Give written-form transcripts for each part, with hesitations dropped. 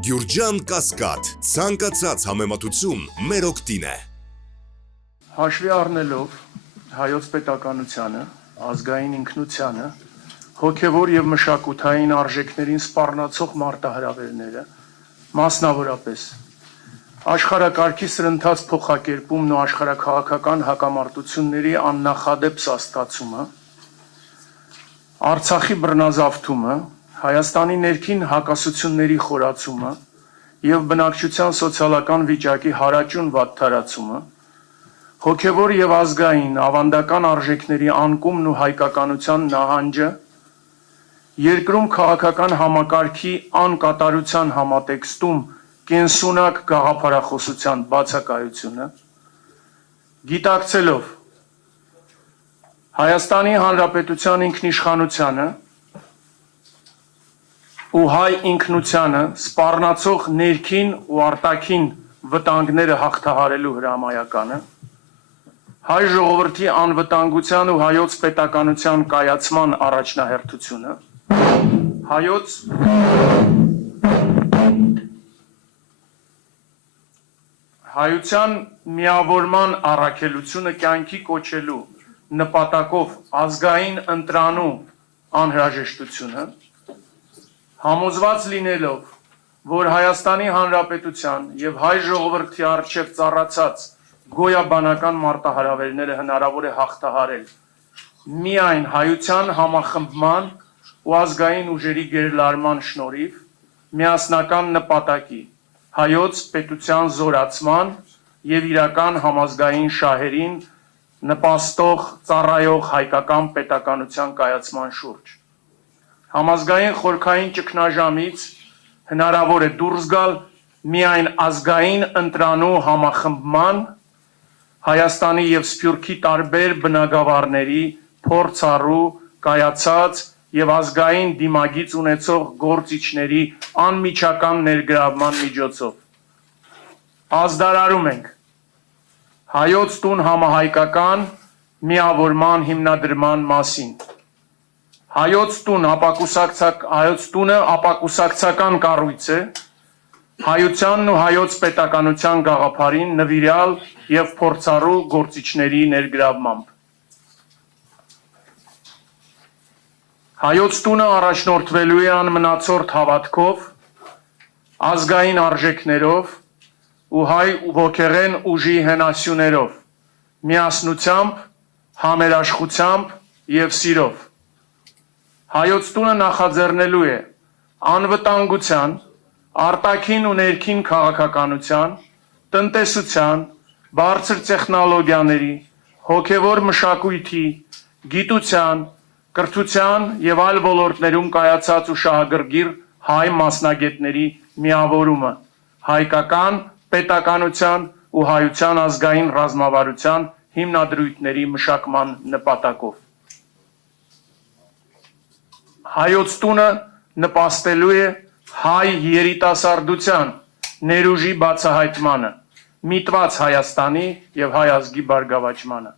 Գյուրջան Կասկադ, ցանկացած համեմատություն մեր օգտին է։ Հաշվի առնելով հայոց պետականությանը, ազգային ինքնությանը, հոգևոր եւ մշակութային արժեքներին սպառնացող մարտահրավերները, մասնավորապես աշխարհակարգի սրընթաց փոխակերպումն ու աշխարհաքաղաքական հակամարտությունների աննախադեպ սաստկացումը, Արցախի բռնազավթումը, Հայաստանի ներքին հակասությունների խորացումը եւ բնակչության սոցիալական վիճակի հարաճուն վատթարացումը, հոգևոր եւ ազգային ավանդական արժեքների անկումն ու հայկականության նահանջը, երկրում քաղաքական համակարգի անկատարության համատեքստում կենսունակ գաղափարախոսության բացակայությունը, գիտակցելով Հայաստանի Հանրապետության ինքնիշխանությանը ու հայ ինքնությանը սպառնացող ներքին ու արտաքին վտանգները հաղթահարելու հրամայականը, հայ ժողովրդի անվտանգության ու հայոց պետականության կայացման առաջնահերթությունը, հայության միավորման առաքելությունը կյանքի կոչելու նպատակով ազգային ընտրանու անհրաժեշտությունը, համոզված լինելով, որ Հայաստանի Հանրապետության եւ հայ ժողովրդի առջև ծառացած գոյաբանական մարտահրավերները հնարավոր է հաղթահարել միայն հայության համախմբման ու ազգային ուժերի գերլարման շնորհիվ միասնական նպատակի հայոց պետության զորացման եւ իրական համազգային շահերին նպաստող ծառայող հայկական պետականության կայացման շուրջ։ Համազգային խորքային ճգնաժամից հնարավոր է դուրս գալ միայն ազգային ընտրանու համախմբման, Հայաստանի եւ Սփյուռքի տարբեր բնագավառների փորձառու, կայացած եւ ազգային դիմագիծ ունեցող գործիչների անմիջական ներգրավման միջոցով։ Ազդարարում ենք հայոց տուն համահայկական միավորման հիմնադրման մասին։ Հայոց տունը ապակուսակցական կառույց է, հայությանն ու հայոց պետականության գաղափարին նվիրյալ եւ փորձառու գործիչների ներգրավմամբ։ Հայոց տունը առաջնորդվելու է անմնացորդ հավատքով, ազգային արժեքներով ու հայ ոգեղեն ուժի հենասյուներով, միասնությամբ, համերաշխությամբ եւ սիրով։ Հայոց տունը նախաձեռնելու է անվտանգության, արտաքին ու ներքին քաղաքականության, տնտեսության, բարձր տեխնոլոգիաների, հոգևոր մշակույթի, գիտության, կրթության եւ այլ ոլորտներում կայացած ու շահագրգիռ հայ մասնագետների միավորումը, հայկական պետականության ու հայության ազգային ռազմավարության հիմնադրույթների մշակման նպատակով։ Հայոց տունը նպաստելու է հայ երիտասարդության ներուժի բացահայտմանը, միտված Հայաստանի եւ հայ ազգի բարգավաճմանը։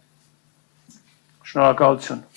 Շնորհակալություն։